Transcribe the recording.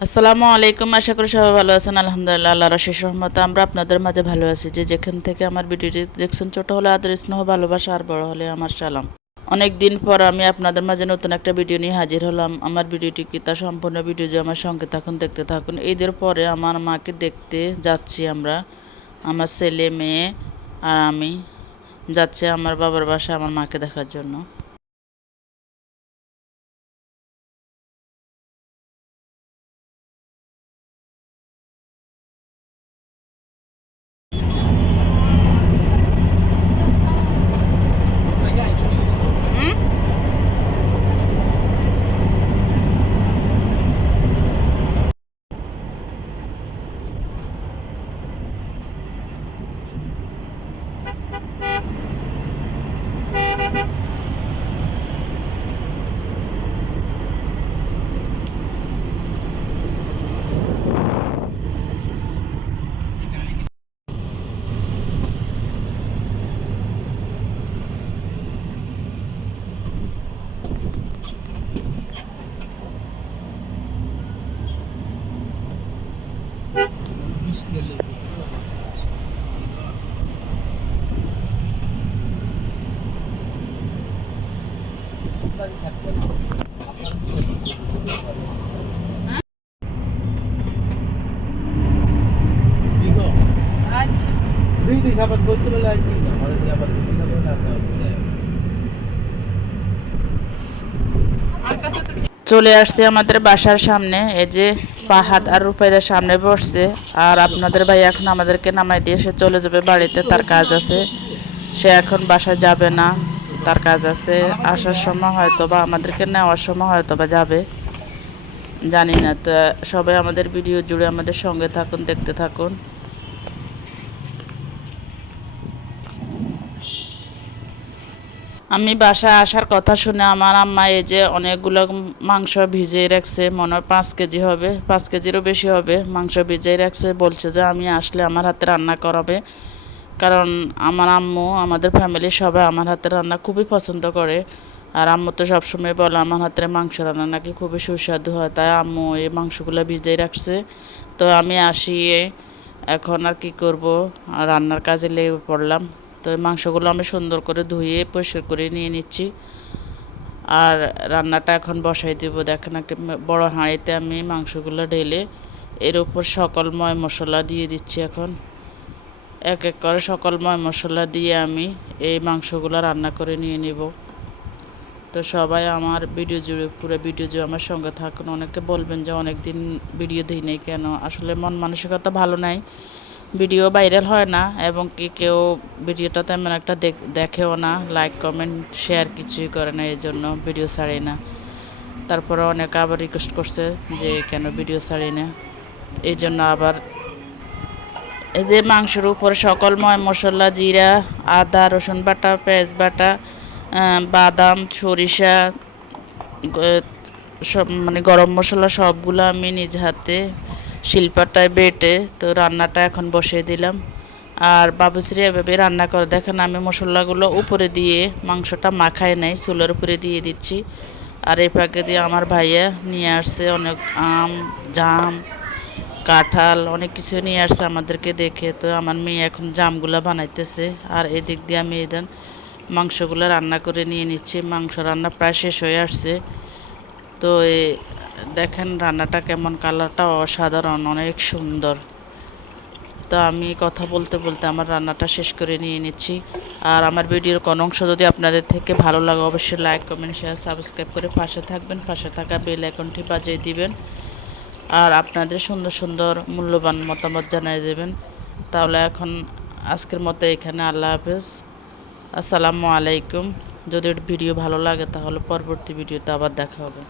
আসসালামু আলাইকুম, আশা করি সবাই ভালো আছেন। আলহামদুলিল্লাহ, আল্লাহর অশেষ রহমতে আমরা আপনাদের মাঝে ভালো আছি। যে যেখান থেকে আমার ভিডিওটি দেখছেন, ছোট হলে আদর, স্নেহ, ভালোবাসা, আর বড় হলে আমার সালাম। অনেক দিন পর আমি আপনাদের মাঝে নতুন একটা ভিডিও নিয়ে হাজির হলাম। আমার ভিডিওটি কি তা সম্পূর্ণ ভিডিও যে আমার সঙ্গে থাকুন, দেখতে থাকুন। ঈদের পরে আমার মাকে দেখতে যাচ্ছি আমরা, আমার ছেলে মেয়ে আর আমি যাচ্ছি আমার বাবার বাসায় আমার মাকে দেখার জন্য। চলে আসছে আমাদের বাসার সামনে, এই যে পাহাদ আর রূপাইদার সামনে বসছে। আর আপনাদের ভাই এখন আমাদেরকে নামাই দিয়ে সে চলে যাবে বাড়িতে, তার কাজ আছে। সে এখন বাসায় যাবে না, তার কাজ আছে। আসার সময় হয়তো বা আমাদেরকে নেওয়ার সময় হয়তো বা যাবে, জানি না। তো সবাই আমাদের ভিডিও জুড়ে আমাদের সঙ্গে থাকুন, দেখতে থাকুন। আমি বাসায় আসার কথা শুনে আমার আম্মা এই যে অনেকগুলো মাংস ভিজিয়ে রাখছে, মনে হয় 5 কেজি হবে, 5 কেজিরও বেশি হবে মাংস ভিজিয়ে রাখছে। বলছে যে আমি আসলে আমার হাতে রান্না করাবে, কারণ আমার আম্মু, আমাদের ফ্যামিলির সবাই আমার হাতের রান্না খুবই পছন্দ করে। আর আম্মু তো সবসময় বলে আমার হাতের মাংস রান্না নাকি খুবই সুস্বাদু হয়, তাই আম্মু এই মাংসগুলো ভিজিয়ে রাখছে। তো আমি আসিয়ে এখন আর কি করব, রান্নার কাজে লেগে পড়লাম। তো এই মাংসগুলো আমি সুন্দর করে ধুয়ে পরিষ্কার করে নিয়ে নিচ্ছি। আর রান্নাটা এখন বসাই দেব। দেখেন একটা বড় হাঁড়িতে আমি মাংসগুলো ঢেলে এর উপর সকল ময় মশলা দিয়ে দিচ্ছি। এখন এক এক করে সকল ময় মশলা দিয়ে আমি এই মাংসগুলো রান্না করে নিয়ে নেব। তো সবাই আমার ভিডিও জুড়ে, পুরো ভিডিও জুড়ে আমার সঙ্গে থাকুন। অনেকে বলবেন যে অনেক দিন ভিডিও দিই নেই কেন, আসলে মন মানসিকতা ভালো নাই, ভিডিও ভাইরাল হয় না, এবং কি কেউ ভিডিওটা তেমন একটা দেখেও না, লাইক কমেন্ট শেয়ার কিছুই করে না, এই জন্য ভিডিও ছাড়ি না। তারপরে অনেকে আবার রিকোয়েস্ট করছে যে কেন ভিডিও ছাড়ি না, এই জন্য আবার এই যে মাংসের উপর সকল ময় মশলা, জিরা, আদা, রসুন বাটা, পেঁয়াজ বাটা, বাদাম, সরিষা, সব মানে গরম মশলা সবগুলো আমি নিজ হাতে শিলপাটায় বেটে তো রান্নাটা এখন বসিয়ে দিলাম। আর বাবুশ্রী এভাবে রান্না করে, দেখেন আমি মশলাগুলো উপরে দিয়ে মাংসটা মাখায় নাই, চুলার উপরে দিয়ে দিচ্ছি। আর এই ফাঁকে দিয়ে আমার ভাইয়া নিয়ে আসছে অনেক আম, জাম, কাঁঠাল, অনেক কিছু নিয়ে আসছে আমাদেরকে দেখে। তো আমার মেয়ে এখন জামগুলো বানাইতেছে, আর এদিক দিয়ে আমি এদিন মাংসগুলো রান্না করে নিয়ে নিচ্ছি। মাংস রান্না প্রায় শেষ হয়ে আসছে। তো দেখেন রান্নাটা কেমন, কালারটা অসাধারণ, অনেক সুন্দর। তো আমি কথা বলতে বলতে আমার রান্নাটা শেষ করে নিয়ে নিচ্ছি। আর আমার ভিডিওর কোনো অংশ যদি আপনাদের থেকে ভালো লাগে, অবশ্যই লাইক, কমেন্ট, শেয়ার, সাবস্ক্রাইব করে পাশে থাকবেন, পাশে থাকা বেল আইকনটি বাজিয়ে দিবেন। আর আপনাদের সুন্দর সুন্দর মূল্যবান মতামত জানিয়ে দেবেন। তাহলে এখন আজকের মতো এখানে, আল্লাহ হাফেজ, আসসালামু আলাইকুম। যদি ভিডিও ভালো লাগে তাহলে পরবর্তী ভিডিওতে আবার দেখা হবে।